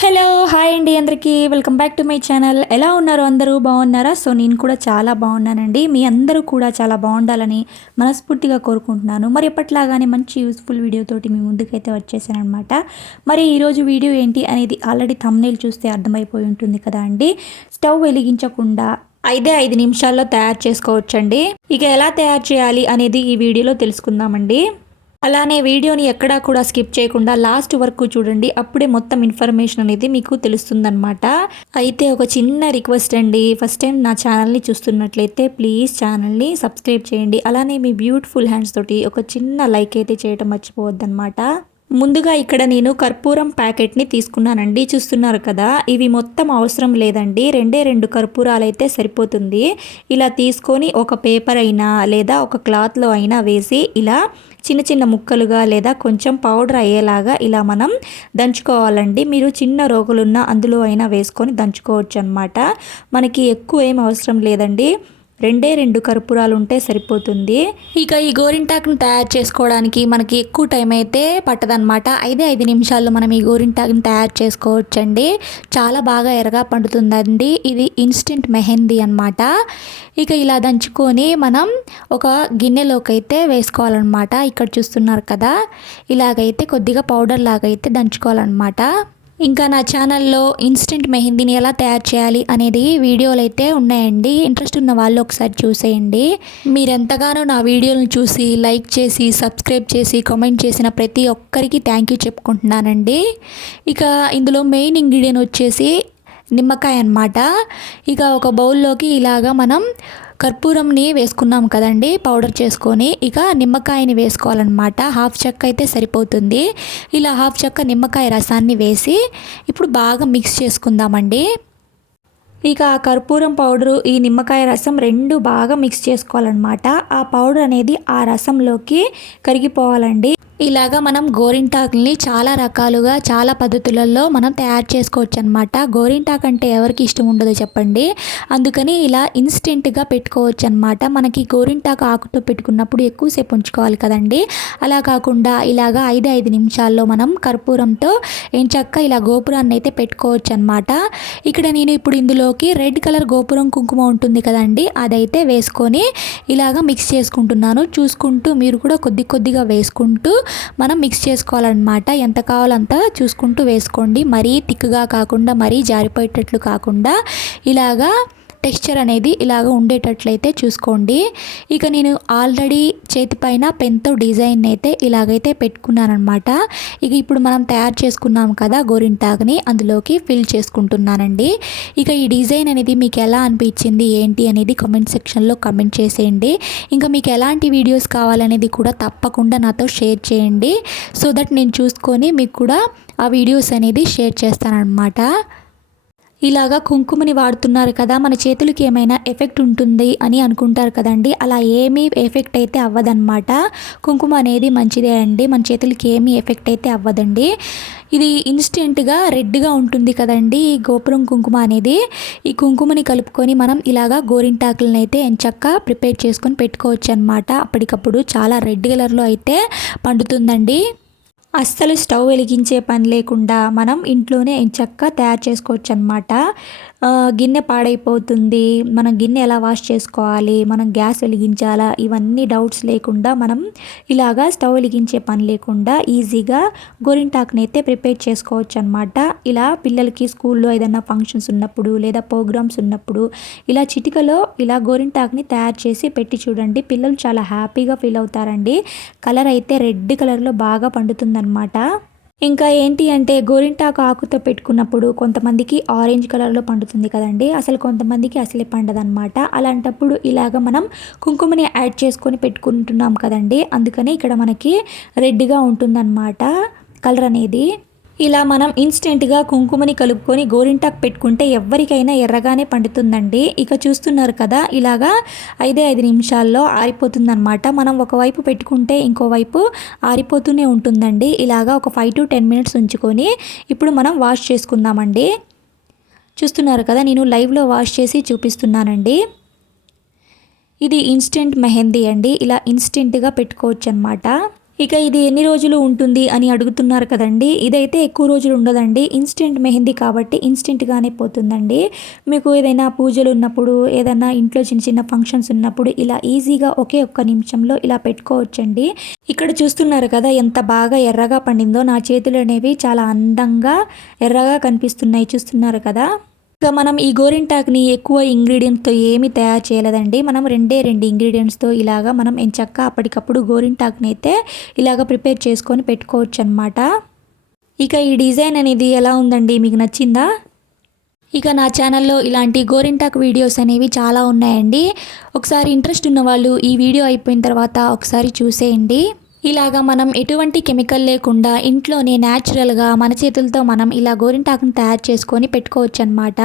Hello hi అండి అందరికీ. Welcome back to my channel. ఎలా ఉన్నారు అందరూ? బాగున్నారా? సో నేను కూడా చాలా బాగున్నానండి. మీ అందరూ కూడా చాలా బాగుండాలని మనస్ఫూర్తిగా కోరుకుంటున్నాను. మరి ఎప్పట్లాగానే మంచి యూస్ఫుల్ వీడియోతోటి మీ ముందుకైతే వచ్చేసాను అనమాట మరి ఈరోజు వీడియో ఏంటి అనేది ఆల్రెడీ తమ్నేల్ చూస్తే అర్థమైపోయి ఉంటుంది కదా అండి. స్టవ్ వెలిగించకుండా ఐదే ఐదు నిమిషాల్లో తయారు చేసుకోవచ్చండి. ఇక ఎలా తయారు చేయాలి అనేది ఈ వీడియోలో తెలుసుకుందామండి. అలానే వీడియోని ఎక్కడా కూడా స్కిప్ చేయకుండా లాస్ట్ వరకు చూడండి. అప్పుడే మొత్తం ఇన్ఫర్మేషన్ అనేది మీకు తెలుస్తుందనమాట అయితే ఒక చిన్న రిక్వెస్ట్ అండి. ఫస్ట్ టైం నా ఛానల్ని చూస్తున్నట్లయితే ప్లీజ్ ఛానల్ని సబ్స్క్రైబ్ చేయండి. అలానే మీ బ్యూటిఫుల్ హ్యాండ్స్ తోటి ఒక చిన్న లైక్ అయితే చేయటం మర్చిపోవద్దన్నమాట. ముందుగా ఇక్కడ నేను కర్పూరం ప్యాకెట్ని తీసుకున్నానండి. చూస్తున్నారు కదా ఇవి మొత్తం అవసరం లేదండి. రెండే రెండు కర్పూరాలు అయితే సరిపోతుంది. ఇలా తీసుకొని ఒక పేపర్ అయినా లేదా ఒక క్లాత్లో అయినా వేసి ఇలా చిన్న చిన్న ముక్కలుగా లేదా కొంచెం పౌడర్ అయ్యేలాగా ఇలా మనం దంచుకోవాలండి. మీరు చిన్న రోగులున్న అందులో అయినా వేసుకొని దంచుకోవచ్చు అనమాట మనకి ఎక్కువ ఏం అవసరం లేదండి. రెండే రెండు కర్పూరాలు ఉంటే సరిపోతుంది. ఇక ఈ గోరింటాక్ను తయారు చేసుకోవడానికి మనకి ఎక్కువ టైం అయితే పట్టదనమాట ఐదే ఐదు నిమిషాల్లో మనం ఈ గోరింటాక్ని తయారు చేసుకోవచ్చండి. చాలా బాగా ఎరగా పండుతుందండి. ఇది ఇన్స్టెంట్ మెహందీ అనమాట ఇక ఇలా దంచుకొని మనం ఒక గిన్నెలోకి అయితే వేసుకోవాలన్నమాట. ఇక్కడ చూస్తున్నారు కదా. ఇలాగైతే కొద్దిగా పౌడర్ లాగైతే దంచుకోవాలన్నమాట. ఇంకా నా ఛానల్లో ఇన్స్టెంట్ మెహందీని ఎలా తయారు చేయాలి అనేది వీడియోలు అయితే ఉన్నాయండి. ఇంట్రెస్ట్ ఉన్న వాళ్ళు ఒకసారి చూసేయండి. మీరెంతగానో నా వీడియోలను చూసి లైక్ చేసి సబ్స్క్రైబ్ చేసి కామెంట్ చేసిన ప్రతి ఒక్కరికి థ్యాంక్ యూ చెప్పుకుంటున్నానండి. ఇక ఇందులో మెయిన్ ఇంగ్రీడియంట్ వచ్చేసి నిమ్మకాయ అనమాట ఇక ఒక బౌల్లోకి ఇలాగా మనం కర్పూరంని వేసుకున్నాం కదండి పౌడర్ చేసుకొని ఇక నిమ్మకాయని వేసుకోవాలన్నమాట. హాఫ్ చెక్క అయితే సరిపోతుంది. ఇలా హాఫ్ చెక్క నిమ్మకాయ రసాన్ని వేసి ఇప్పుడు బాగా మిక్స్ చేసుకుందామండి. ఇక ఆ కర్పూరం పౌడరు ఈ నిమ్మకాయ రసం రెండు బాగా మిక్స్ చేసుకోవాలన్నమాట. ఆ పౌడర్ అనేది ఆ రసంలోకి కరిగిపోవాలండి. ఇలాగా మనం గోరింటాకుల్ని చాలా రకాలుగా చాలా పద్ధతులలో మనం తయారు చేసుకోవచ్చు అనమాట గోరింటాక్ అంటే ఎవరికి ఇష్టం ఉండదు చెప్పండి. అందుకని ఇలా ఇన్స్టెంట్గా పెట్టుకోవచ్చు అనమాట మనకి గోరింటాకు ఆకుతో పెట్టుకున్నప్పుడు ఎక్కువసేపు ఉంచుకోవాలి కదండి. అలా కాకుండా ఇలాగా ఐదు ఐదు నిమిషాల్లో మనం కర్పూరంతో ఎంచక్క ఇలా గోపురాన్ని అయితే పెట్టుకోవచ్చు అనమాట ఇక్కడ నేను ఇప్పుడు ఇందులోకి రెడ్ కలర్ గోపురం కుంకుమ ఉంటుంది కదండి. అదైతే వేసుకొని ఇలాగా మిక్స్ చేసుకుంటున్నాను. చూసుకుంటూ మీరు కూడా కొద్ది కొద్దిగా వేసుకుంటూ మనం మిక్స్ చేసుకోవాలన్నమాట. ఎంత కావాలంత చూసుకుంటూ వేసుకోండి. మరీ థిక్గా కాకుండా మరీ జారిపోయేటట్లు కాకుండా ఇలాగా టెక్స్చర్ అనేది ఇలాగ ఉండేటట్లయితే చూసుకోండి. ఇక నేను ఆల్రెడీ చేతిపైన పెన్తో డిజైన్ అయితే ఇలాగైతే పెట్టుకున్నాను అనమాట ఇక ఇప్పుడు మనం తయారు చేసుకున్నాం కదా గోరింటాగ్ని అందులోకి ఫిల్ చేసుకుంటున్నానండి. ఇక ఈ డిజైన్ అనేది మీకు ఎలా అనిపించింది ఏంటి అనేది కామెంట్ సెక్షన్లో కమెంట్ చేసేయండి. ఇంకా మీకు ఎలాంటి వీడియోస్ కావాలనేది కూడా తప్పకుండా నాతో షేర్ చేయండి. సో దట్ నేను చూసుకొని మీకు కూడా ఆ వీడియోస్ అనేది షేర్ చేస్తానన్నమాట. ఇలాగా కుంకుమని వాడుతున్నారు కదా మన చేతులకి ఏమైనా ఎఫెక్ట్ ఉంటుంది అని అనుకుంటారు కదండి. అలా ఏమీ ఎఫెక్ట్ అయితే అవ్వదన్నమాట. కుంకుమ అనేది మంచిదే అండి. మన చేతులకి ఏమీ ఎఫెక్ట్ అయితే అవ్వదండి. ఇది ఇన్స్టెంట్గా రెడ్గా ఉంటుంది కదండి ఈ గోపురం కుంకుమ అనేది. ఈ కుంకుమని కలుపుకొని మనం ఇలాగా గోరింటాకులను అయితే ఎంచక్క ప్రిపేర్ చేసుకొని పెట్టుకోవచ్చు అనమాట అప్పటికప్పుడు చాలా రెడ్ కలర్లో అయితే పండుతుందండి. అస్సలు స్టవ్ వెలిగించే పని లేకుండా మనం ఇంట్లోనే ఎంచక్క తయారు చేసుకోవచ్చు అనమాట గిన్నె పాడైపోతుంది. మనం గిన్నె ఎలా వాష్ చేసుకోవాలి? మనం గ్యాస్ వెలిగించాలా? ఇవన్నీ డౌట్స్ లేకుండా మనం ఇలాగా స్టవ్ వెలిగించే పని లేకుండా ఈజీగా గోరింటాకుని అయితే ప్రిపేర్ చేసుకోవచ్చు అనమాట ఇలా పిల్లలకి స్కూల్లో ఏదైనా ఫంక్షన్స్ ఉన్నప్పుడు లేదా ప్రోగ్రామ్స్ ఉన్నప్పుడు ఇలా చిటికలో ఇలా గోరింటాకుని తయారు చేసి పెట్టి చూడండి. పిల్లలు చాలా హ్యాపీగా ఫీల్ అవుతారండి. కలర్ అయితే రెడ్ కలర్లో బాగా పండుతుందన్నమాట. ఇంకా ఏంటి అంటే గోరింటాకు ఆకుతో పెట్టుకున్నప్పుడు కొంతమందికి ఆరెంజ్ కలర్లో పండుతుంది కదండి. అసలు కొంతమందికి అసలే పండదనమాట అలాంటప్పుడు ఇలాగ మనం కుంకుమని యాడ్ చేసుకొని పెట్టుకుంటున్నాం కదండి. అందుకని ఇక్కడ మనకి రెడ్గా ఉంటుందన్నమాట కలర్ అనేది. ఇలా మనం ఇన్స్టెంట్గా కుంకుమని కలుపుకొని గోరింటాకు పెట్టుకుంటే ఎవరికైనా ఎర్రగానే పండుతుందండి. ఇక చూస్తున్నారు కదా ఇలాగా ఐదే ఐదు నిమిషాల్లో ఆరిపోతుందనమాట మనం ఒకవైపు పెట్టుకుంటే ఇంకోవైపు ఆరిపోతూనే ఉంటుందండి. ఇలాగా ఒక ఫైవ్ టు టెన్ మినిట్స్ ఉంచుకొని ఇప్పుడు మనం వాష్ చేసుకుందామండి. చూస్తున్నారు కదా నేను లైవ్లో వాష్ చేసి చూపిస్తున్నానండి. ఇది ఇన్స్టెంట్ మెహందీ అండి. ఇలా ఇన్స్టెంట్గా పెట్టుకోవచ్చు అనమాట ఇక ఇది ఎన్ని రోజులు ఉంటుంది అని అడుగుతున్నారు కదండి. ఇదైతే ఎక్కువ రోజులు ఉండదండి. ఇన్స్టెంట్ మెహందీ కాబట్టి ఇన్స్టెంట్గానే పోతుందండి. మీకు ఏదైనా పూజలు ఉన్నప్పుడు ఏదైనా ఇంట్లో చిన్న చిన్న ఫంక్షన్స్ ఉన్నప్పుడు ఇలా ఈజీగా ఒకే ఒక్క నిమిషంలో ఇలా పెట్టుకోవచ్చండి. ఇక్కడ చూస్తున్నారు కదా ఎంత బాగా ఎర్రగా పండిందో. నా చేతులు అనేవి చాలా అందంగా ఎర్రగా కనిపిస్తున్నాయి. చూస్తున్నారు కదా? ఇంకా మనం ఈ గోరింటాక్ని ఎక్కువ ఇంగ్రీడియంట్స్తో ఏమీ తయారు చేయలేదండి. మనం రెండే రెండు ఇంగ్రీడియంట్స్తో ఇలాగా మనం ఎంచక్క అప్పటికప్పుడు గోరింటాక్ని అయితే ఇలాగ ప్రిపేర్ చేసుకొని పెట్టుకోవచ్చు అనమాట ఇక ఈ డిజైన్ అనేది ఎలా ఉందండి? మీకు నచ్చిందా? ఇక నా ఛానల్లో ఇలాంటి గోరింటాక్ వీడియోస్ అనేవి చాలా ఉన్నాయండి. ఒకసారి ఇంట్రెస్ట్ ఉన్నవాళ్ళు ఈ వీడియో అయిపోయిన తర్వాత ఒకసారి చూసేయండి. ఇలాగా మనం ఎటువంటి కెమికల్ లేకుండా ఇంట్లోనే న్యాచురల్గా మన చేతులతో మనం ఇలా గోరింటాకుని తయారు చేసుకొని పెట్టుకోవచ్చు అనమాట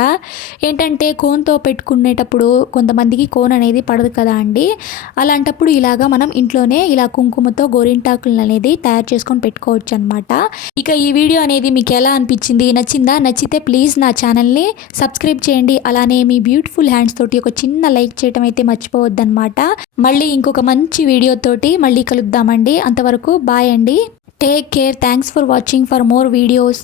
ఏంటంటే కోన్తో పెట్టుకునేటప్పుడు కొంతమందికి కోన్ అనేది పడదు కదా అండి. అలాంటప్పుడు ఇలాగా మనం ఇంట్లోనే ఇలా కుంకుమతో గోరింటాకులు అనేది తయారు చేసుకొని పెట్టుకోవచ్చు అనమాట ఇక ఈ వీడియో అనేది మీకు ఎలా అనిపించింది? నచ్చిందా? నచ్చితే ప్లీజ్ నా ఛానల్ని సబ్స్క్రైబ్ చేయండి. అలానే మీ బ్యూటిఫుల్ హ్యాండ్స్ తోటి ఒక చిన్న లైక్ చేయడం అయితే మర్చిపోవద్దనమాట మళ్ళీ ఇంకొక మంచి వీడియోతోటి మళ్ళీ కలుద్దామండి. అంతవరకు బాయ్ అండి. Take care thanks for watching for more videos